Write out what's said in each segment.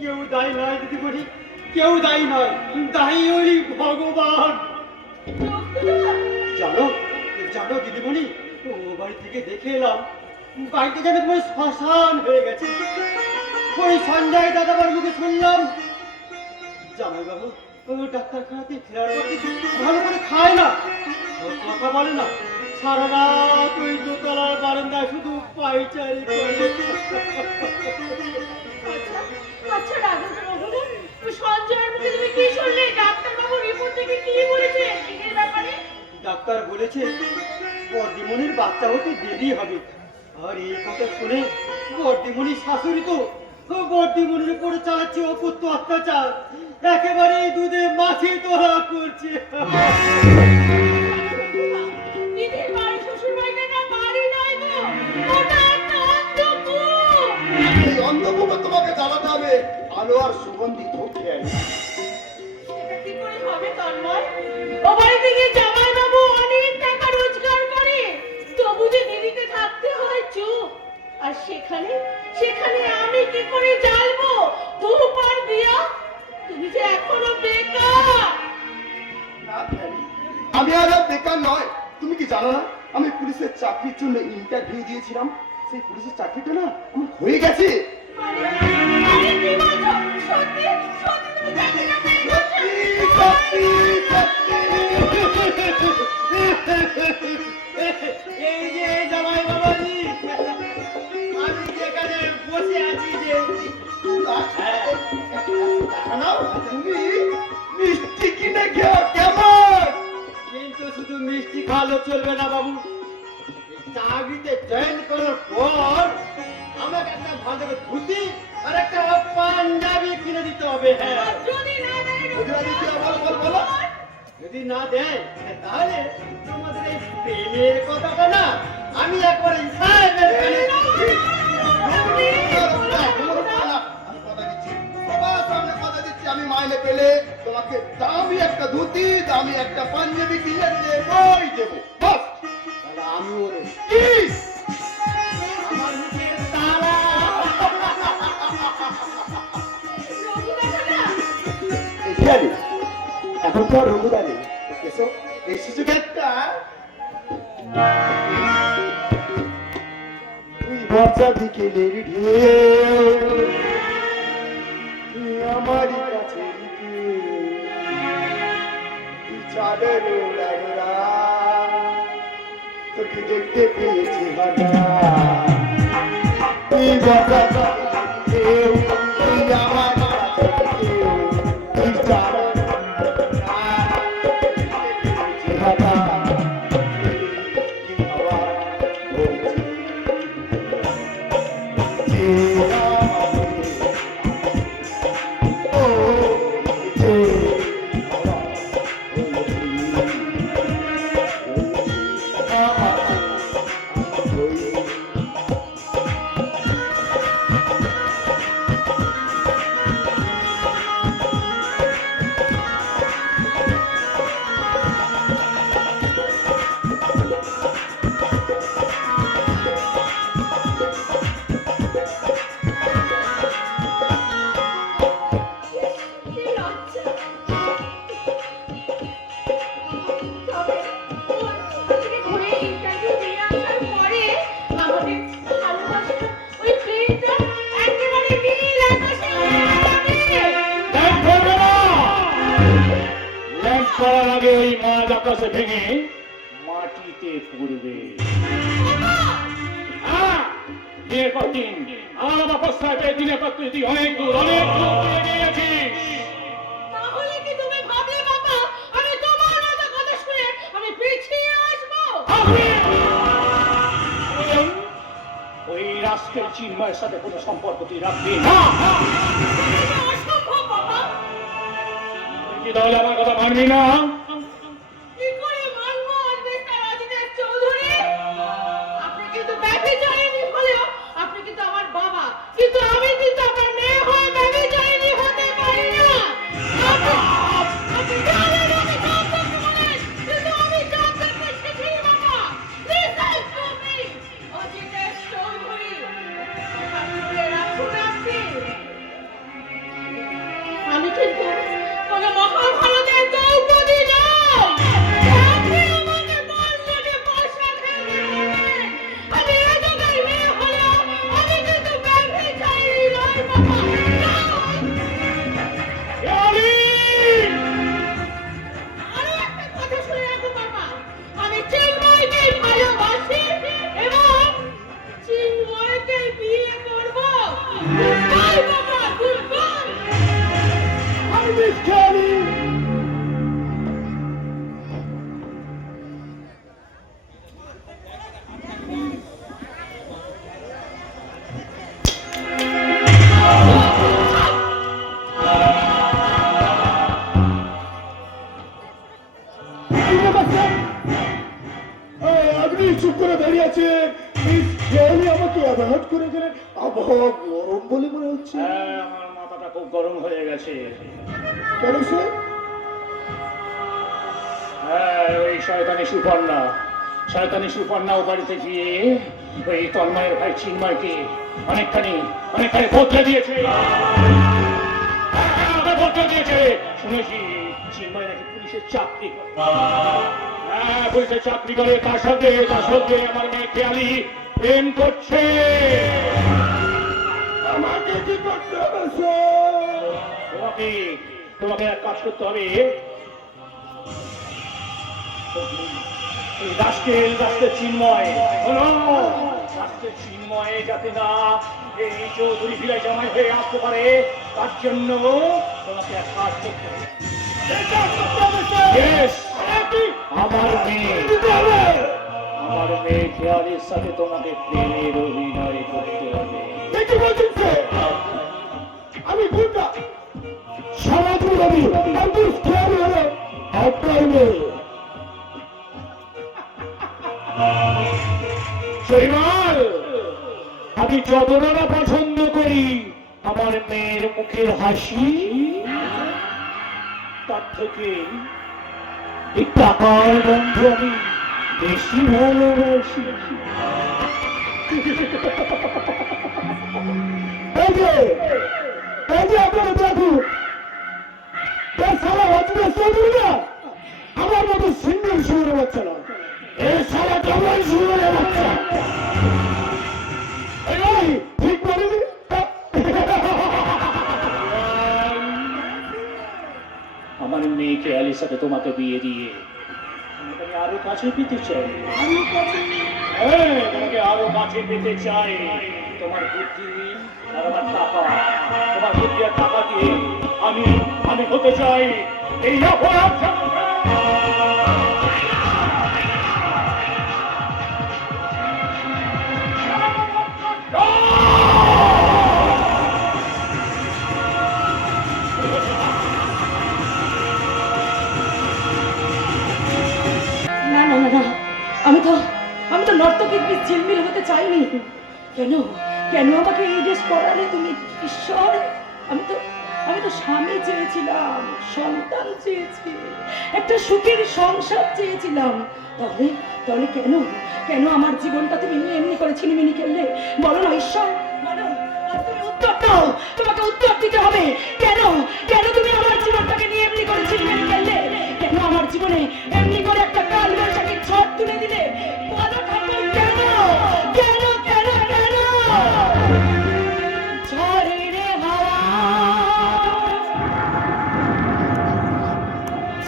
কেউ দায়ী নয় দিদিমণি, কেউ দায়ী নয়, দায়ী ওই ভগবান। জানো জানো দিদিমণি, ও বাড়ি থেকে দেখে এলাম, বাড়িতে যেন তোমার শ্মশান হয়ে গেছে। ওই সঞ্জয় দাদাবার মুখে শুনলাম জামাইবাবু ডাক্তারখানাতে ফেরার পর ভালো করে খায় না, কথা বলে না, সারা রাত ওই দোতলার বারান্দায় শুধু পায়চারি করে। আচ্ছা রাজেন্দ্র বাবু, সঞ্জয়ের মুখে তুমি কি শুনলে? ডাক্তার বাবু রিপোর্ট থেকে কি বলেছে এর ব্যাপারে? ডাক্তার বলেছে বর্দিমণির বাচ্চা হতে দেরি হবে। আর এই কথা শুনে বর্দিমণির শাশুড়ি তো বর্দিমণির উপরে চালাচ্ছে অপুত্র অত্যাচার, একেবারে দুধে মাছি তোলা করছে। দিদির বাড়ি শ্বশুর বাড়িটা না বাড়ি নয় গো, ওটা একটা অন্ধকূপ। এই অন্ধকূপে তোমাকে জ্বালাতে হবে আলো আর সুগন্ধি ধূপ খেয়ে। সেটা কি করে হবে তন্ময়? ও বাড়ি থেকে জামাইবাবু অনেক টাকা রোজগার করে, তবু যে দিদিতে থাকতে হয় চুপ। আর সেখানে সেখানে আমি কি করে জ্বালবো ধূপ আর দিয়া? তুমি যে এখনো বেকার। আমি আর বেকার নয়, তুমি কি জানো না আমি পুলিশের চাকরির জন্য ইন্টারভিউ দিয়েছিলাম, সেই পুলিশের চাকরিটা না আমার হয়ে গেছে। আরে কি বলছো? সত্যি সত্যি তুমি চাকরিটা পেয়ে গেছো? সত্যি সত্যি এই যে জামাই বাবাজি, আমি যেখানে বসে আছি যে, তুমি মিষ্টি কিনে খেও কেমন? কিন্তু শুধু মিষ্টি খাওয়ালে চলবে না বাবু, চাকরিতে জয়েন করার পর আমাকে একটা ভালো ধুতি আর একটা পাঞ্জাবি কিনে দিতে হবে। হ্যাঁ, আর যদি না দেয় বলো যদি না দেয় তাহলে তোমাদের এই প্রেমের কথাটা না আমি একবারে সাহেবের কানে আমি মাইনে পেলে তোমাকে দামি একটা ধুতি দামি একটা পাঞ্জাবি কিনে দেবো। বাস তাহলে আমিও দেব। কি আমার মুখের তালা। এখন তো রঘুদা নেই, এসো এই সুযোগে একটা তুই বর্ষা বিকেলের ঢেউ, তুই আমারই কাছে তুই চাঁদের ওড়া তোকে দেখতে পেয়েছি হঠাৎ, তুই বর্ষা বিকেলের ঢেউ, তুই আমার কাছে তুই চাঁদের আকাশে ভেঙে মাটিতে পড়বে। বিয়ের পর দিন আমার অবস্থায় পেয়ে দিনের পর তুই অনেক দূর গিয়েছিস। তাহলে কি তুমি ভাবলে বাবা আমি তোমার মতো কথা শুনে আমি পিছিয়ে আসবো? ওই রাষ্ট্রের চিন্ময়ের সাথে কোনো সম্পর্ক তুই রাখবি না। অসম্ভব বাবা। তুই কি তাহলে আমার কথা মানবি না? কি করে মানবো মিস্টার রাজীব চৌধুরী? আপনি কিন্তু ব্যভিচারিণী হলেও আপনি কিন্তু আমার বাবা, কিন্তু আমি কিন্তু আপনার মেয়ে হয়ে ব্যভিচারিণী হতে পারি না। আপনি জানেন আমি সব কিছু বলেন, কিন্তু আমি সব কিছু শিখিনি বাবা। Listen to me, Ajitesh Chowdhury. আপনি রাখুন আপনি। কিন্তু কোনো মহাভারতের দ্রৌপদী নয়। আপনি আমাকে বললেন বর্ষা খেয়ে বললেন আমি রাজাদের মেয়ে হলেও আমি কিন্তু ব্যভিচারী নই বাবা, কেয়ালি! আরো একটা কথা শুনে রাখো বাবা, আমি চিন্ময়কে ভালোবাসি এবং চিন্ময়কে বিয়ে করব। গুডবাই বাবা, গুডবাই। আমি মিস খেয়ালি। আপনি চুপ করে দাঁড়িয়ে আছেন। মিস খেয়ালি আমাকে অ্যাভয়েড করে গেলেন। আবহাওয়া গরম বলে মনে হচ্ছে। হ্যাঁ, আমার মাথাটা খুব গরম হয়ে গেছে। কেন স্যার? হ্যাঁ, ওই শয়তানি সুপর্ণা ও বাড়িতে গিয়ে ওই তন্ময়ের ভাই চিন্ময়কে অনেকখানি বদলে দিয়েছে। আমাকে বদলে দিয়েছে। শুনেছি চিন্ময় নাকি পুলিশের চাকরি করে। হ্যাঁ, পুলিশের চাকরি করে, তার সঙ্গে আমার মেয়ে খেয়ালি প্রেম করছে। আমাকে কি করতে হবে স্যার? তোমাকে এক কাজ করতে হবে। রাষ্ট্রের চিন্ময় যাতে না এই চৌধুরী ভিলাই জামাই হয়ে আসতে পারে, তার জন্য তোমাকে এক কাজ করতে হবে। Yes! আমার মেয়ে খেয়ালির সাথে তোমাকে প্রেমের অভিনয় করতে হবে। দেখি বলছেন স্যার, আমি গুন্ডা সমাজের আমি আব্দুল খেয়ালি হলো আপনার মেয়ে। শৈবাল, আমি যতটা না পছন্দ করি আমার মেয়ের মুখের হাসি, তার থেকে এই টাকার বন্ধু আমি বেশি ভালোবাসি। এই যে আপনারা দেখুন, সারা হজরত চৌধুরী না আমার মতো সিঙ্গেল শুরু হচ্ছে না। এ সারা কেমন শুরু হচ্ছে? ঠিক বলিনি? আমার মেয়েকে আলির সাথে তোমাকে বিয়ে দিয়ে আমি আরো কাছে পেতে চাই। হ্যাঁ, তোমাকে আরো কাছে পেতে চাই। তোমার বুদ্ধি আর আমার টাকা, তোমার বুদ্ধি আর টাকা দিয়ে আমি হতে চাই এই অপরাধ। না না না না, আমি তো নর্তকীর ঝিলমিল হতে চাইনি। কেন আমাকে এই ড্রেস পরালে তুমি? ঈশ্বর, আমি তো স্বামী চেয়েছিলাম, সন্তান চেয়েছি, একটা সুখের সংসার চেয়েছিলাম। তাহলে কেন আমার জীবনটা তুমি এমনি করে ছিনিমিনি খেললে? বলো না ঈশ্বর, বলো। আর তুমি উত্তর দাও, তোমাকে উত্তর দিতে হবে। কেন তুমি আমার জীবনটাকে নিয়ে এমনি করে ছিনিমিনি খেললে? কেন আমার জীবনে এমনি করে একটা কাল বৈশাখীর ঝড় তুলে দিলে? বলো ঠাকুর, কেন? ঝড়ের হাওয়া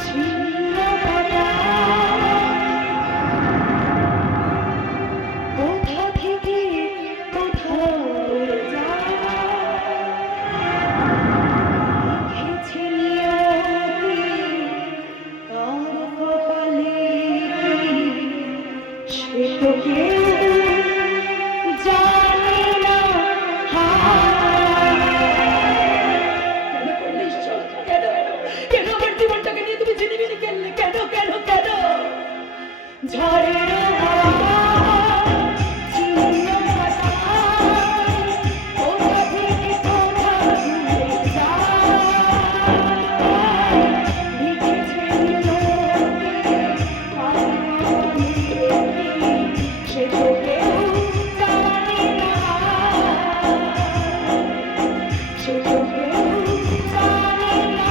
ছিন্ন করা কোথা থেকে কোথায় যায়, লিখেছে নিয়তি কার কপালে সে তো কেউ জানে না। কেন আমার জীবনটাকে নিয়ে তুমি ঝিলিমিলি খেললে? কেন? ঝড়ের হাওয়া ছিন্ন ভাষায় কোথা থেকে কোথায় যায়, লিখেছে নিয়তি কার কপালে সে তো কেউ জানে না, সে তো কেউ জানে না।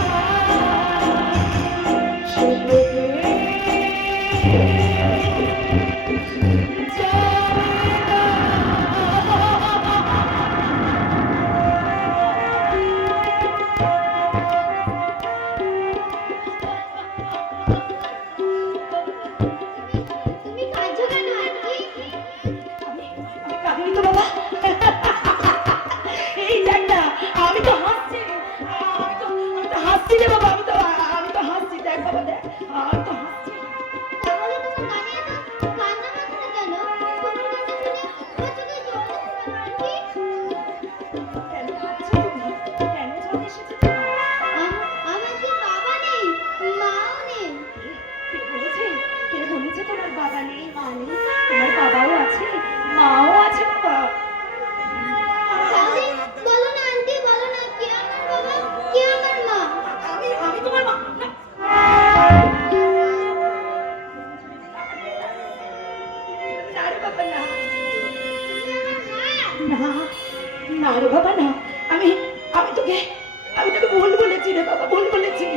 বাবা না, আমি আমি তোকে ভুল বলেছি রে বাবা, ভুল বলেছি।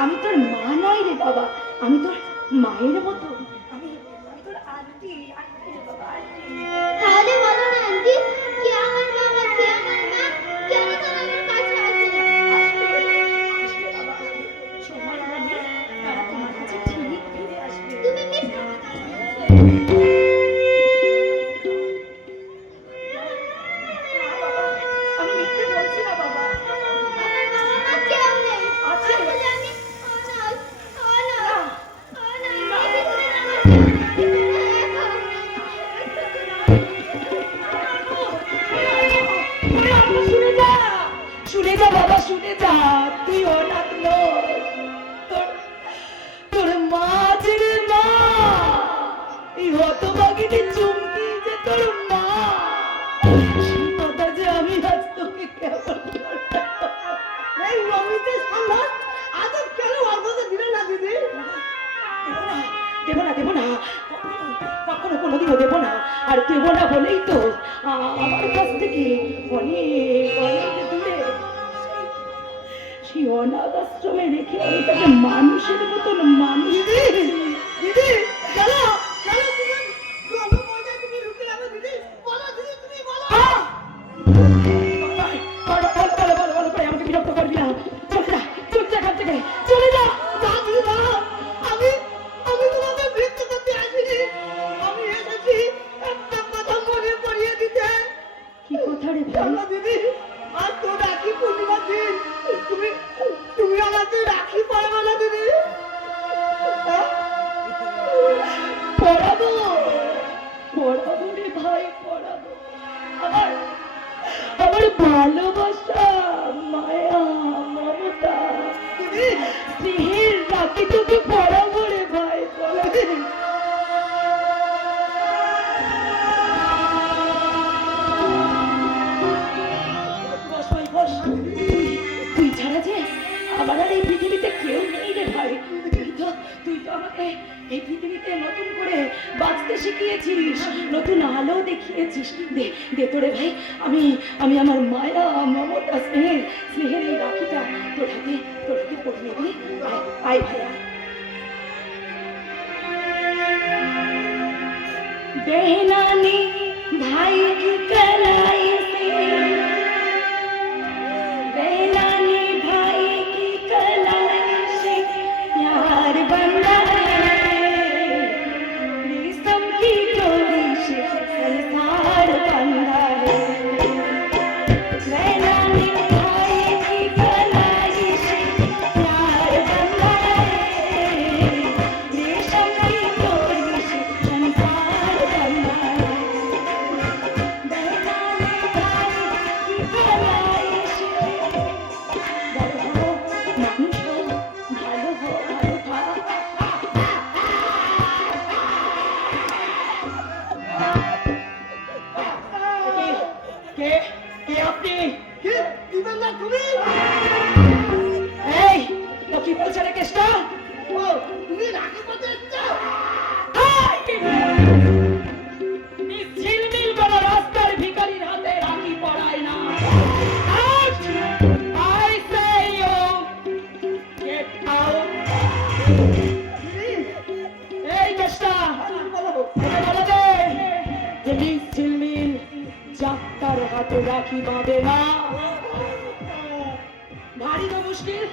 আমি তোর মা নই রে বাবা, আমি তোর মায়ের মতো, আমি তোর আন্টি রে বাবা, আন্টি। তাহলে বলো না আন্টি, কে আমার বাবা, কে আমার মা, কেন তারা আমার কাছে আসে না? আসবে বাবা, আসবে। সময় হলে তারা তোমার কাছে ঠিক ফিরে আসবে। তুমি মিথ্যা কথা বলছো। আমি মিথ্যে বলছি না বাবা। আমার বাবা মা কেউ নেই। আছে। আসলে আমি অনাথ, অনাথ, অনাথ। না। পৃথিবীতে আমার কেউ নেই। শুনে যা বাবা, শুনে যা, তুই অনাথ নস। তোর মা আছে রে মা, এই হতভাগিনী চুমকি যে তোর মা, সেই কথা যে আমি আজ তোকে কেমন এই রমিতে সালাত আদব কেন অর্ধ দিলে না দিদি? দেব না, কখনো কোনোদিনও দেব না। আর দেব না বলেই তো আমার কাছ থেকে অনেক অনেক দূরে সেই অনাথ আশ্রমে রেখে আমি তাকে মানুষের মতন মানুষ। দিদি চলো চলো, তুমি লুকিয়ে রাখো দিদি, বলো দিদি, তুমি বলো। বলো, আমাকে বিরক্ত করবি না, চলে যা, এখান থেকে চলে যা। আমি তোমাকে বিরক্ত করতে আসিনি, আমি এসেছি একটা কথা মনে পড়িয়ে দিতে। কি কথা রে ভাই? দিদি, আজ তো রাখি পূর্ণিমার দিন, তুমি আমাকে রাখি পরাবে না দিদি? পড়াবো রে ভাই, পড়াবো। আমার ভালোবাসা, মায়া, মমতা, স্নেহের রাখি তোকে পড়াবো রে ভাই, পড়াবো। তুই ছাড়া যে আমার আর এই পৃথিবীতে কেউ নেই রে ভাই। তুই তো আমাকে এই পৃথিবীতে নতুন করে বাঁচতে শিখিয়েছিস, নতুন আলো দেখিয়েছিস। দে তোরে ভাই, আমি আমার মায়া, মমতা, স্নেহের এই রাখিটা তোর হাতে পড়িয়ে দিই। আয় ভাই, बेहनानी भाई की कलाई से, बेहनानी भाई की कलाई से प्यार बंधा है, रेशम की डोरी से संसार बंधा है। बेहनानी भाई की कलाई से प्यार बंधा है, रेशम की डोरी से संसार बंधा है। बेहनानी भाई की कलाई से बड़ो हो, মানুষ हो, ভালো हो, ভালো থাক। কে আপনি? এই তো কি বলছে রে কেষ্টা? তুমি রাখি পড়তে এসেছো? এই ঝিলমিল করা রাস্তার ভিখারির হাতে রাখি পড়ায় না। I say you get out. এই কেষ্টা, বলো দে, যদি ঝিলমিল যাত্রার হাতে রাখি বাঁধে না, ভারী তো মুশকিল।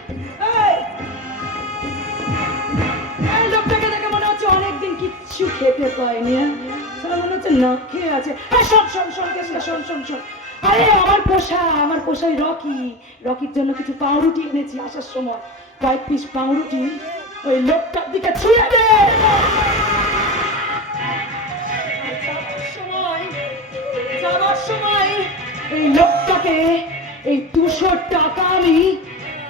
এই লোকটাকে দেখে মনে হচ্ছে অনেকদিন কিচ্ছু খেতে পায়নি, মনে হচ্ছে না খেয়ে আছে। শোন কেষ্টা, শোন। আরে আমার পোষাই রকির জন্য কিছু পাউরুটি এনেছি আসার সময়, কয়েক পিস পাউরুটি ওই লোকটার দিকে ছুঁয়ে দে। যাওয়ার সময় এই লোকটাকে এই 200 টাকা আমি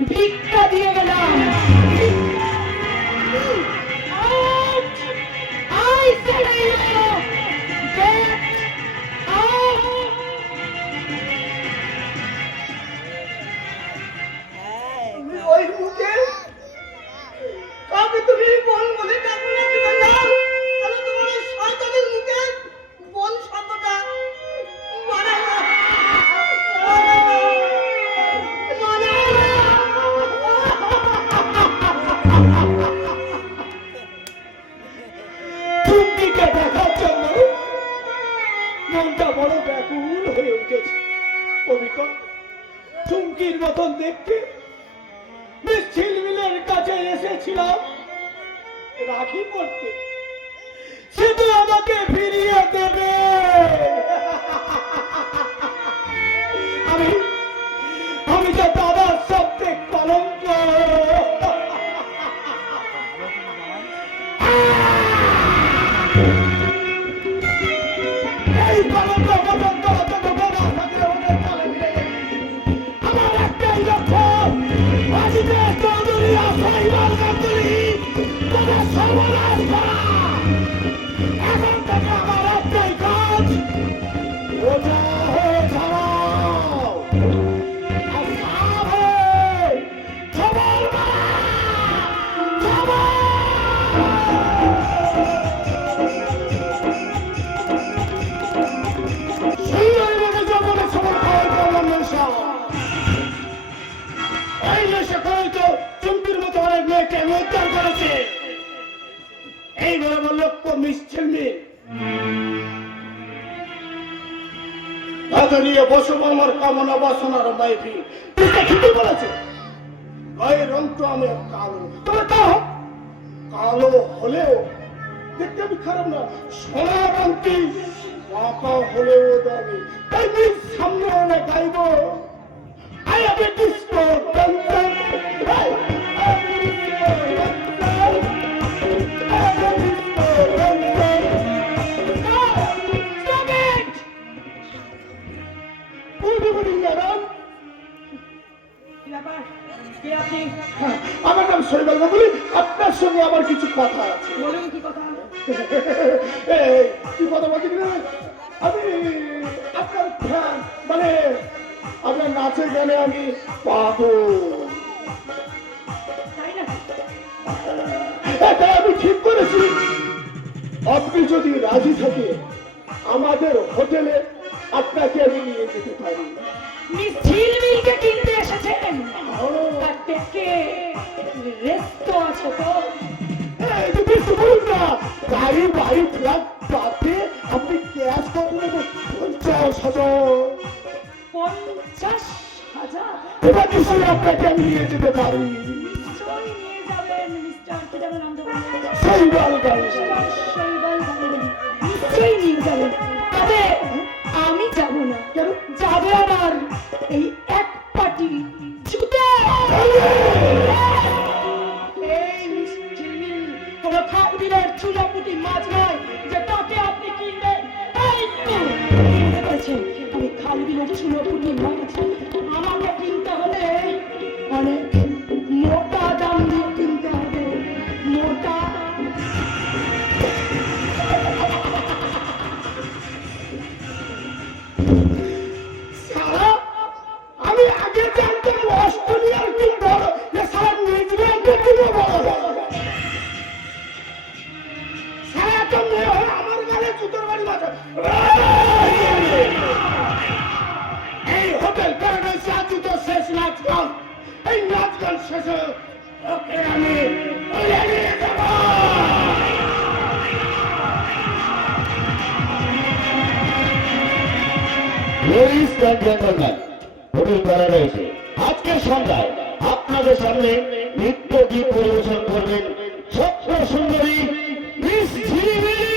ভিক্ষা দিয়ে গেলাম। I said you get out. ওই মুখে আমি তুমি বলে ডাকো না, তাহলে তোমার শয়তানের মুখে বল শব্দটা মানে না। বিকট চুমকির মতন দেখতে মিস ঝিলমিলের কাছে এসেছিলাম রাখি পড়তে, সে তো আমাকে ফিরিয়ে দেবে। আমি আমি তো দাদার সবচেয়ে কলঙ্ক। এই কলঙ্ক বদল করাতে তো বাবা থাকলে ওদের তালে ফিরে গেছে। আমার একটাই লক্ষ্য, রাজিদের চৌধুরী আর সাইবার গাঙ্গুলি তাদের সর্বনাশ করা। এখন থেকে আমার একটাই কাজ, ওটা হয়ে ছাড়াও আর সাথে খবর মারা, খবর। সুন্দরভাবে জগতে সবার খাওয়ার করলাম নেশা। এই নেশা করে তো চুম্পির মতো অনেক মেয়েকে আমি উদ্ধার করেছে। এইভাবে আমার লক্ষ্য মিশছিল মেয়ে। হাতে নিয়ে বসবো আমার কামনা বাসনার মাইফিল। তুই ঠিকই বলেছে, গায়ের রং তো আমি কালো, তবে তাও কালো হলেও দেখতে আমি খারাপ না। সোনা রঙটি পাকা হলেও দামি, তাই নিজ সামনে এনে গাইব I am a disco dancer. Hey, I am a disco dancer. I am a disco dancer. Stop it! Good evening, madam. কি ব্যাপার? কে আপনি? আমার নাম শৈবাল গাঙ্গুলি, আপনার সঙ্গে আমার কিছু কথা আছে। বলুন কি কথা? এই, কি কথা বলতে গেলে আমি আপনার ফ্যান, মানে আপনার নাচের গানে আমি পাগল। তাই না? এটা আমি ঠিক করেছি, আপনি যদি রাজি থাকে আমাদের হোটেলে আপনাকে আমি নিয়ে যেতে পারি। মিস ঝিলমিলকে কিনতে এসেছেন? তার থেকে রেস্ট আছে তো? এই যে কিছু বলুন না, গাড়ি বাড়ি ফ্ল্যাট পাতে আপনি ক্যাশ কত নেবেন? 50,000। 50,000? এটা নিশ্চয়ই আপনাকে আমি নিয়ে যেতে পারি। নিশ্চয়ই নিয়ে যাবেন মিস্টার কি যেন নাম দেবেন? শৈবাল গাঙ্গুলি। শৈবাল গাঙ্গুলি। নিশ্চয়ই নিয়ে যাবেন, তবে আমি যাব না। কেন? যাবে আমার এই এক পাটি জুতো। এই মিস ঝিলমিল কোনো খালবিলের চুলাপুটি মাছ নয় যে তাকে আপনি কিনবেন। এই তো বুঝতে পেরেছেন, আমি খালবিলের চুলাপুটি মাছ। আমাকে কিনতে হলে অনেক মোটা দাম দিয়ে কিনতে হবে, মোটা। সারা আমি আগে জানতাম অস্ট্রেলিয়ার কি বড়, যে সারা নিউজিল্যান্ডের কি বড়। সারা তো মেয়ে হয়ে আমার গালে জুতোর বাড়ি মাথা। এই হোটেল প্যারাডাইস জুতো শেষ নাচ গান, এই নাচ গান শেষে ওকে আমি তুলে নিয়ে যাব। Ladies and gentlemen, হোটেল প্যারাডাইসে আজকে সন্ধ্যায় আপনাদের সামনে নৃত্য গীত পরিবেশন করবেন ছোট্ট সুন্দরী মিস ঝিলিমিলি।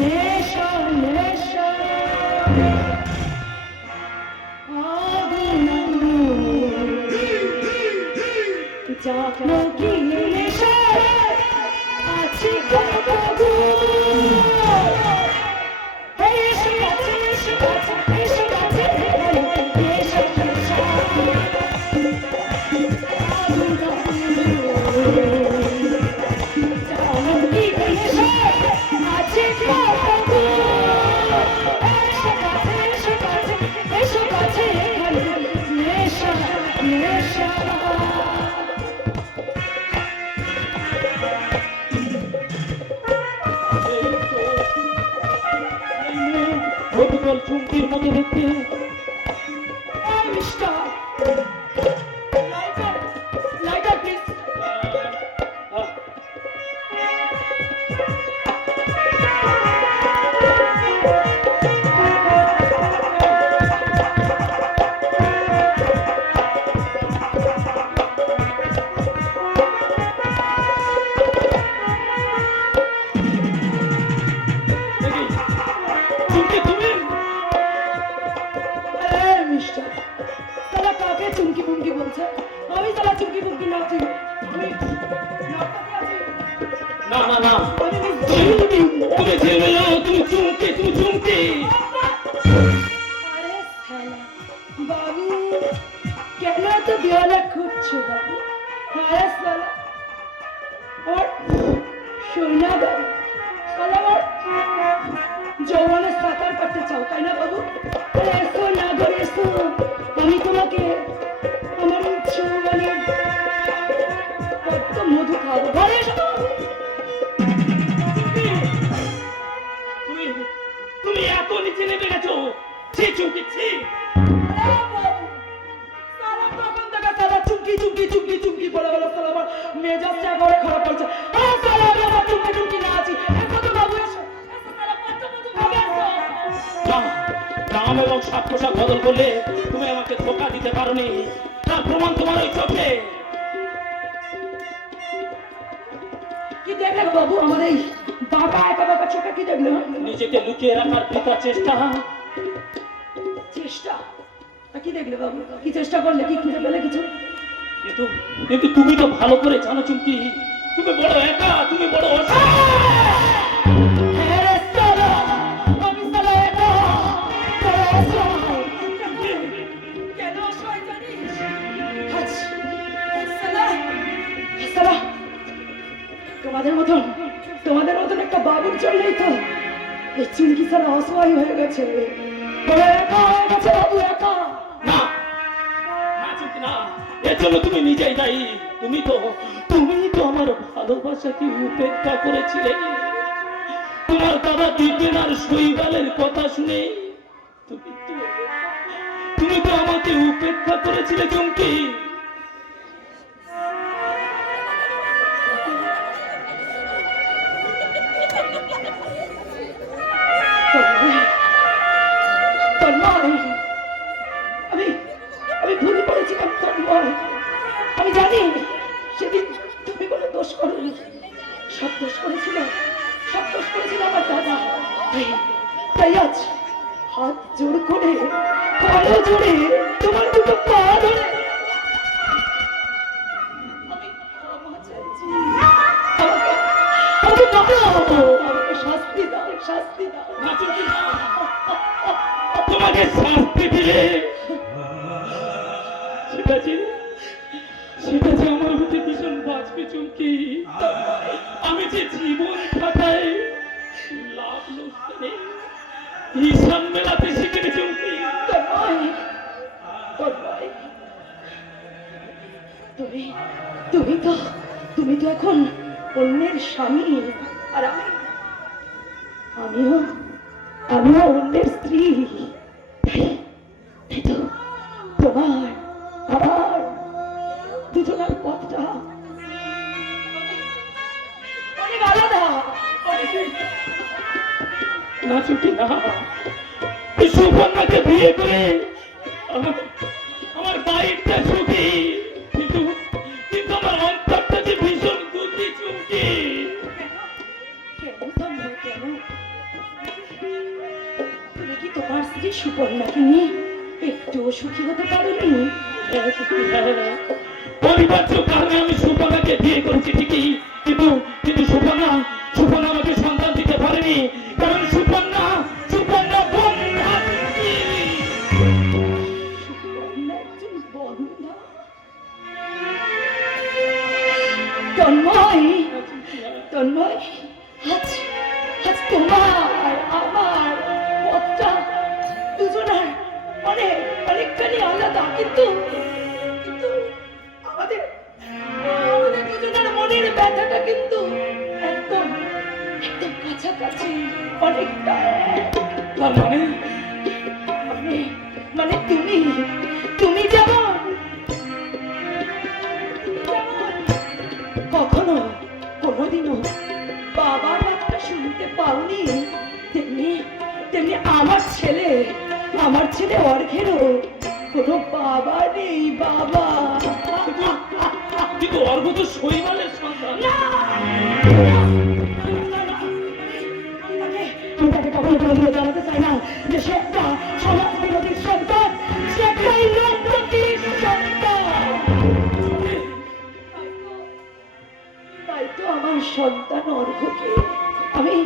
নেশা নেশা জানো কি নেশা আছে কবু। এসে গেছে এসে গেছে এসে গেছে নেশা নেশা জানো কি নেশা আছে কবু। এসে গেছে এসে গেছে এসে গেছে নেশা নেশা কেবল চুমকির মতো দেখতে। এই মিস্টার লাইটার লাইটার প্লিজ আহ, দেখি, চুমকি তুমি? এই মিস্টার সালা কাকে চুমকি বুমকি বলছে? আমি সালা চুমকি বুমকি নাচি আমি নাটকে আছি না না না, আমি মিস তুমি ছেলে না, তুমি চুমকি, তুমি চুমকি। আরে সালা বাবু কেন তো দেওয়ালে খুঁজছো বাবু? আরে সালা ওর সোনা বাবু সালা ওর যৌবনে সাঁতার কাটতে চাও তাই না বাবু? আরে এসো না ঘরে এসো, আমি তোমাকে আমার যৌবনের কত মধু খাবো। ঘরে এসো বাবু। তুমি তুমি এত নিচে নেমে গেছো, ছি চুমকি ছি। আরে বাবু, সালা তখন থেকে সালা চুমকি চুমকি চুমকি চুমকি বলে বলে সালা আমার মেজাজটা একেবারে খারাপ করছে। আরে সালা আমি আমার চুমকি চুমকি না আছি। এসো তো বাবু এসো। এসো সালা কত মধু খাবে এসো। নাম এবং সাত পোশাক বদল করলে তুমি আমাকে ধোকা দিতে পারোনি, তার প্রমাণ তোমার ওই চোখে। কি দেখলে গো বাবু আমার এই বাঁকা একা বাঁকা চোখে কি দেখলে? নিজেকে লুকিয়ে রাখার পিতা চেষ্টা। চেষ্টা তা কি দেখলে বাবু? কি চেষ্টা করলে? কি খুঁজে পেলে কিছু? কিন্তু কিন্তু তুমি তো ভালো করে জানো চুমকি, তুমি বড় একা, তুমি বড় অসহায়। আরে সালা আমি সালা একা বড় অসহায়। কেন অসহায় জানিস? আজ সালা সালা তোমাদের মতন একটা বাবুর জন্যই তো এই চুমকি সালা অসহায় হয়ে গেছে। বড় একা হয়ে গেছে বাবু, একা। না না চুমকি না, এর জন্য তুমি নিজেই দায়ী। তুমি তো আমার ভালোবাসাকে উপেক্ষা করেছিলে। তোমার দাদা দিবেন আর শৈবালের কথা শুনে তুমি তো আমাকে উপেক্ষা করেছিলে চুমকি। তন্ময়, আমি ভুল করেছিলাম তন্ময়। আমি জানি সেদিন তুমি কোনো দোষ করোনি, সব দোষ করেছিল আমার দাদা। তাই আজ হাত জোর করে পায়ে জোরে তোমার দুটো পা ধরে আমি ক্ষমা চাইছি। আমাকে আমাকে শাস্তি দাও, শাস্তি দাও। না চুমকি না, তোমাকে শাস্তি দিলে সেটা যে আমার হতে ভীষণ বাঁচবে চুমকি। আমি যে জীবন খাতায় লাভ লোকসানে হিসাব মেলাতে শিখেছি চুমকি। তন্ময়, তুমি তো এখন অন্যের স্বামী, আর আমিও অন্যের স্ত্রী। তাই তো তোমার আমার দুজনের পথটা অনেক আলাদা। না চুমকি না, এই সুকন্যাকে বিয়ে করে আমার বাইকটা সুখী, কিন্তু আমার অন্তরটা যে ভীষণ দুঃখী চুমকি। কেন তন্ময়, কেন? তুমি কি তোমার স্ত্রী সুকন্যাকে নিয়ে একটুও সুখী হতে পারোনি? পরিবার্য কারণে আমি সুকন্যাকে বিয়ে করেছি ঠিকই, কিন্তু সুকন্যা আমাকে সন্তান দিতে পারেনি, কারণ সুকন্যা বন্যা। সুকন্যা একজন বন্ধা। তন্ময়, আজ তোমার আমার পথটা দুজনের অনেকখানি আলাদা, কিন্তু আমাদের দুজনের মনের ব্যথাটা কিন্তু একদম কাছাকাছি, অনেকটা। তার মানে তুমি তুমি যেমন কখনো কোনোদিনও বাবার কথা শুনতে পাওনি, তেমনি তেমনি আমার ছেলে অর্ঘেরও কোনো বাবা নেই। বাবা কিন্তু অর্ঘ তো শৈবালের সন্তান। আমি তাকে কখনো কোনোদিনও জানাতে চাই না যে সে একটা সমাজ বিরোধী সন্তান, সে একটা ইন্দ্রপ্রতির সন্তান। তাই তো আমার সন্তান অর্ঘকে আমি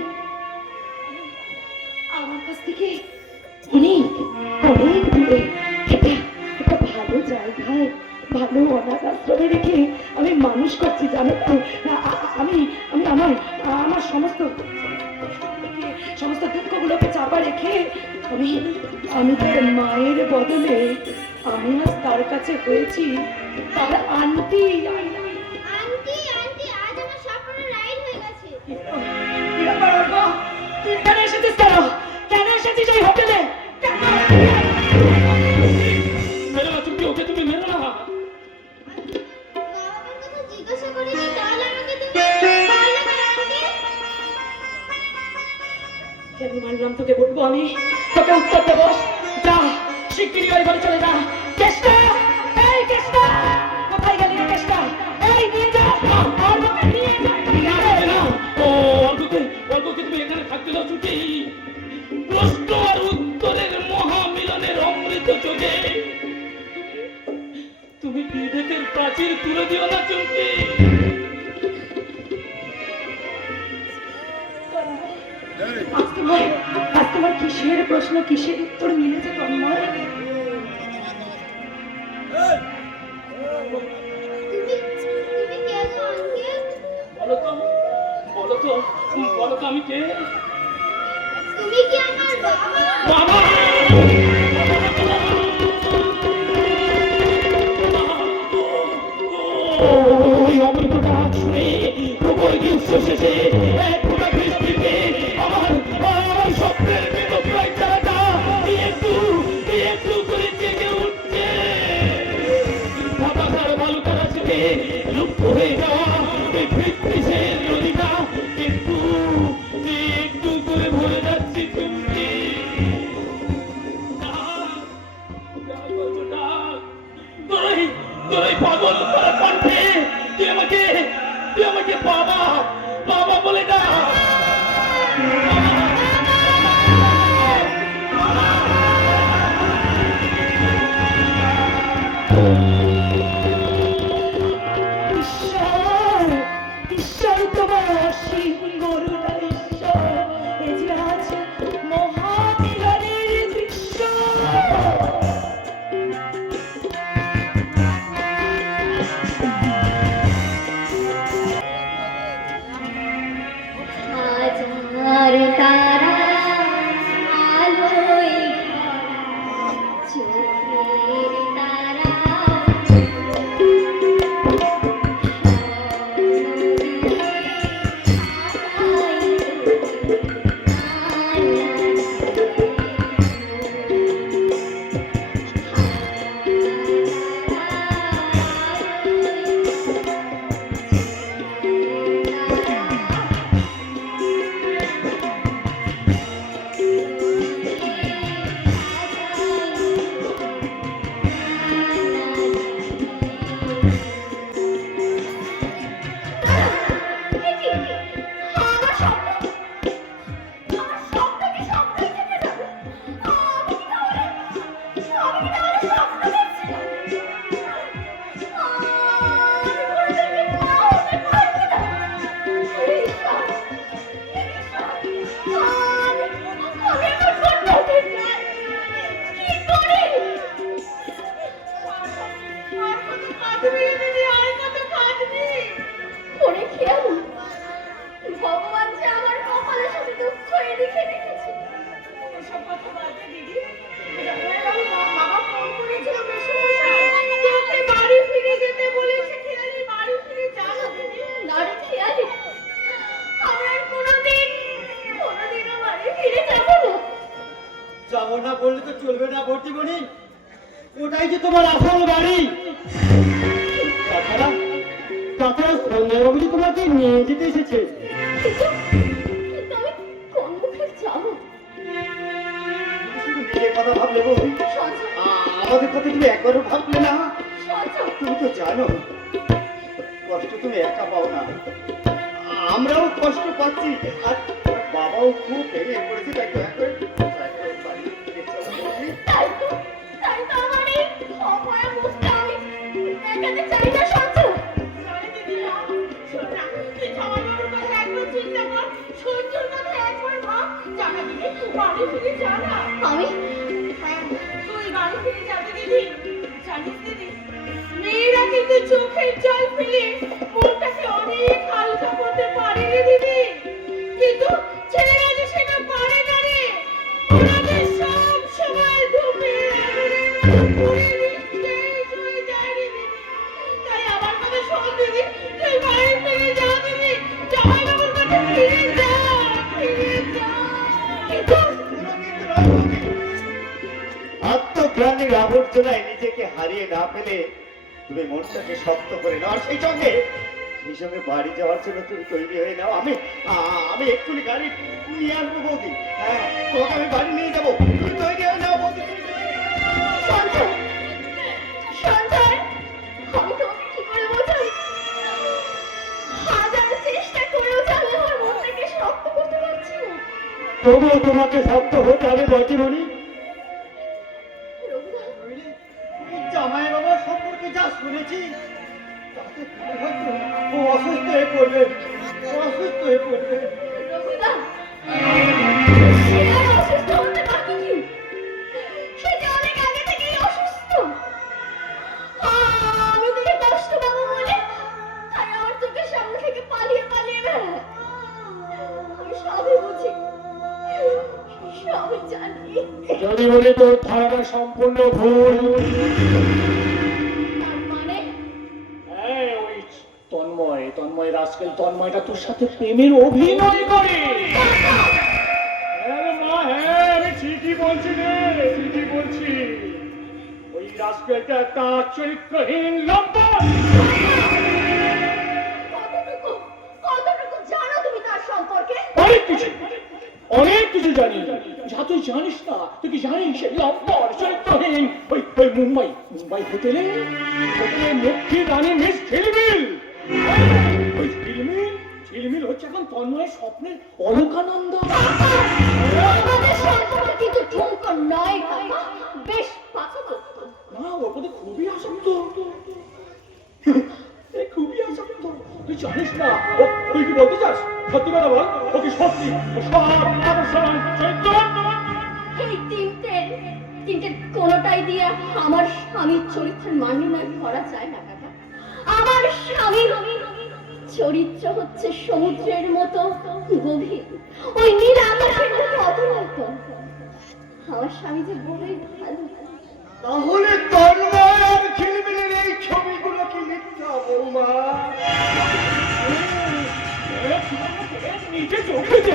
আমার কাছ থেকে অনেক অনেক দূরে একটা ভালো জায়গায় ভালো অনাথ আশ্রমে রেখে আমি মানুষ করছি, জানো তো। আমি আমি আমার আমার সমস্ত দুঃখগুলোকে চাপা রেখে আমি তার মায়ের বদলে আমি আজ তার কাছে হয়েছি তার আন্টি। আন্টি আন্টি আজ আমার স্বপ্ন রাইড হয়ে গেছে। তুই কেন এসেছিস? কেন এসেছিস এই হোটেলে? মেরো না তুমি, ওকে তুমি মেরো না। বাবার কথা জিজ্ঞাসা করিনি, তাহলে আমাকে তুমি মারলে কেন আন্টি? কেন মানলাম তোকে বলবো আমি? তোকে উত্তর দেবো। যা শিগগিরই ওই ঘরে চলে যা। কেষ্টা, এই কেষ্টা, কোথায় গেলি রে কেষ্টা? এই নিয়ে যা, আর ওকে নিয়ে যা। ও অর্ঘকে তুমি এখানে থাকতে দাও ছুটি। প্রশ্ন আর উত্তরের মহামিলনের অমৃত চোখে তুমি বিভেদের প্রাচীর তুলে দিও না চুমকি। আজ তোমার কিসের প্রশ্ন, কিসের উত্তর মিলেছে তন্ময়? তুমি কে গো আঙ্কেল? বলো তো বলো তো বলো তো আমি কে? তুমি কি আমার বাবা? বাবা! ওই অমৃত ডাক শুনে প্রবল গ্রীষ্ম শেষে এক ফোঁটা বৃষ্টিতে আমার স্বপ্নের বিনোদন চালাটা একটু করে জেগে উঠছে। ধাপাকার বালুকারা ছেড়ে লুপ্ত হয়ে যাওয়া এই বৃষ্টিসের নদীটা একটু একটু করে ভরে যাচ্ছি তুমি। তোর এই পাগল করা কণ্ঠে তুই আমাকে বাবা বাবা বলে ডাক। ঈশ্বর, ঈশ্বর তোমার অসীম করুণা। ঈশ্বর, এ যে আজ মহামিলনের দৃশ্য। হাজার তারা আলোয় ভরা, চোখের তারা ভগবান যে আমার কপালের সাথে দুঃখ লিখে রেখেছে। এসব কথা বাদ দে দিদি। বাবা ফোন করেছিল মেসোমশাই, তোকে বাড়ি ফিরে যেতে বলেছে। খেয়ালি বাড়ি ফিরে যাও দিদি। নারী খেয়ালি, আমি আর কোনোদিনও বাড়ি ফিরে যাবো না। যাবো না বললে তো চলবে না বর্তিমণি। ওটাই যে তোমার আসল বাড়ি। তাছাড়া সঞ্জয়বাবু যে তোমাকে নিয়ে যেতে এসেছে। কিন্তু আমি কোন মুখে যাবো? শুধু নিজের কথা ভাবলে গো, সঞ্জয়, আমাদের কথা তুমি একবারও ভাবলে না। সঞ্জয়, তুমি তো জানো কষ্ট তুমি একা পাও না, আমরাও কষ্ট পাচ্ছি। আর বাবাও খুব ভেঙে পড়েছে। তাই দয়া করে বাড়ি ফিরে চলো বৌদি। তাই তো আমার এই অপয়া মুখটা আমি দেখাতে চাই না, সঞ্জয়। নয় দিদি না, শোন না, তুই জামাইবাবুর কথা একবার চিন্তা কর, সঞ্জুর কথা একবার ভাব। জানা দিদি, বাড়ি ফিরে যা না। আমি তুই বাড়ি ফিরে যাবি দিদি। জানিস দিদি, মেয়েরা কিন্তু চোখের জল ফেলে মনটাকে অনেক হালকা করতে পারে রে দিদি, কিন্তু ছেলেরা যে সেটা পারে না রে। ওনাদের সব সময় ধূপে তাই আমার কথা শোন দিদি, তুই বাড়ি ফিরে যা দিদি। জামাইবাবুর কাছে ফিরে যা, ফিরে যা। আত্মগ্লানির আবর্জনায় নিজেকে হারিয়ে না ফেলে তুমি মনটাকে শক্ত করে নাও। আর সেই সঙ্গে বাড়ি যাওয়ার জন্য তুমি তৈরি হয়ে নাও। আমি এক্ষুনি গাড়ি নিয়ে আসবো বৌদি। হ্যাঁ, তোমাকে আমি বাড়ি নিয়ে যাবো। তুমি তৈরি হয়ে নাও বৌদি, তুমি তৈরি হয়ে নাও। সঞ্জয়, সঞ্জয়, আমি তোমাকে কি করে বোঝাই? হাজার চেষ্টা করেও যে আমি আমার মনটাকে শক্ত করতে পারছি না। তবুও তোমাকে শক্ত হতে হবে বজরমণি। জামাই বাবার সম্পর্কে যা শুনেছি তাতে মনে হচ্ছে ও অসুস্থ হয়ে পড়বে, অসুস্থ হয়ে পড়বে। রঘুদা, সে আর অসুস্থ হতে বাকি কি? সে যে অনেক আগে থেকেই অসুস্থ। আমি তাকে কষ্ট পাবো বলে তাই আমার চোখের সামনে থেকে পালিয়ে পালিয়ে বেড়ায়। আমি সবই বুঝি, সবই জানি। যদি বলি তোর ধারণা সম্পূর্ণ ভুল। তার মানে হ্যাঁ, ওই তন্ময় রাস্কেল তন্ময়টা তোর সাথে প্রেমের অভিনয় করে। হ্যাঁ রে মা, হ্যাঁ আমি ঠিকই বলছি রে, ঠিকই বলছি। ওই রাস্কেলটা একটা চরিত্রহীন লম্পট। কতটুকু জানো তুমি তার সম্পর্কে? অনেক কিছু জানি। যা তুই জানিস না, তুই কি জানিস সেই লম্পট চরিত্রহীন ওই মুম্বাই হোটেলে মুখ্য রানী মিস ঝিলমিল। ওই ঝিলমিল হচ্ছে এখন তন্ময়ের স্বপ্নের অলকানন্দা। আমাদের সম্পর্ক কিন্তু ঠুমকো নয় কাকা, বেশ পাকাপোক্ত। না, ওর প্রতি খুবই আসক্ত, খুবই আসক্ত। তুই জানিস না তুই কি বলতে চাস? সত্যি কথা বল, ও কি সত্যি সব আকর্ষণ চরিত্র? এই তিনটের কোনোটাই দিয়ে আমার স্বামীর চরিত্রের মান্যতা করা যায় না কাকা। আমার স্বামীর চরিত্র হচ্ছে সমুদ্রের মতো গভীর, ওই নীল আকাশের মতো অতর্কিত। আমার স্বামী যে বড়ই ভালো। তাহলে তন্ময় আর ঝিলমিলের এই ছবিগুলো কি মিথ্যা বৌমা? নিজে চোখে যে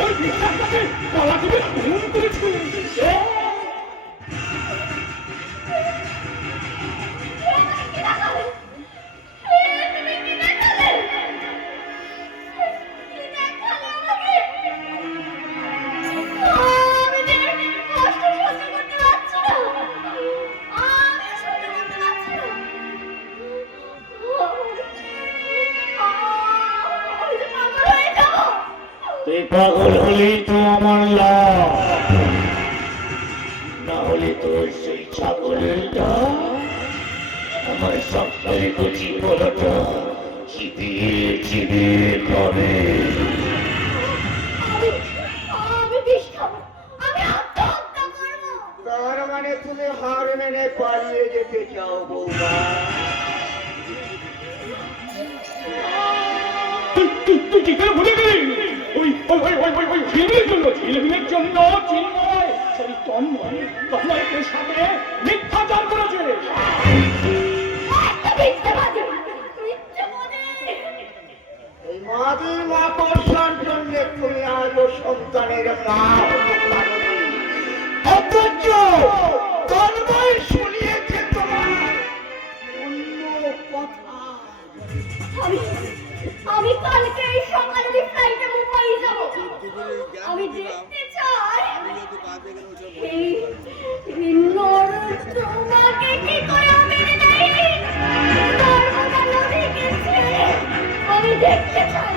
ওর বিশ্বাসটাকে গলা থেকে খুন করেছিল। তুই পাগল হলেই তো আমার লাভ, না হলে তোর সেই ছাগলটা আমার সপ্তাহে কচি বলাটা চিবিয়ে চিবিয়ে খাবে। আমি বিষ খাবো, আমি আত্মহত্যা করবো। তার মানে তুমি হার মেনে পালিয়ে যেতে চাও বৌমা? তুই কি করে ভুলে গেলি? ওই ঝিলমিলের জন্য চিন্ময় সরি তন্ময়ের সাথে মিথ্যাচার করেছে। এই মাদির মাকড়সার জন্য তুমি আজও সন্তানের মা হতে পারোনি। অথচ তোর আমি আমি কালকে এই সকালে ফ্লাইটে মুম্বাই যাব। আমি দেখতে চাই এই তোমাকে কি করে মেরে দেয়নি, নর্মদা নদীকে ছেড়ে আমি দেখতে চাই।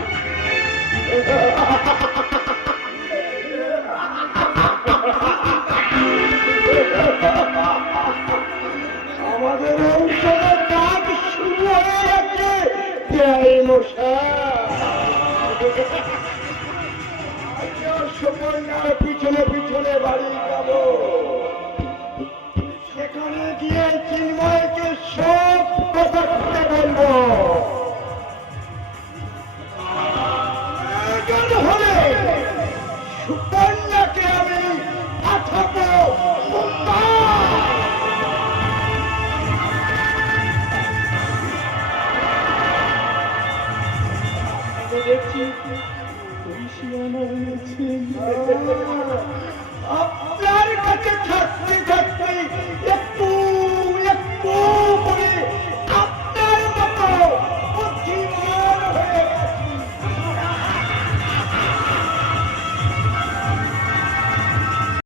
আমাদের অঞ্চলে কাজ শুরু হয়ে গেছে। এই সুকন্যার পিছনে পিছনে বাড়ি যাব, সেখানে গিয়ে চিন্ময়কে সব কথা বলবো। প্রয়োজন হলে সুকন্যাকে আমি পাঠাবো মুম্বাই। আমি দেখছি তুই শিয়ানা হয়েছে। আপনার কাছে থাকতে থাকতে একটু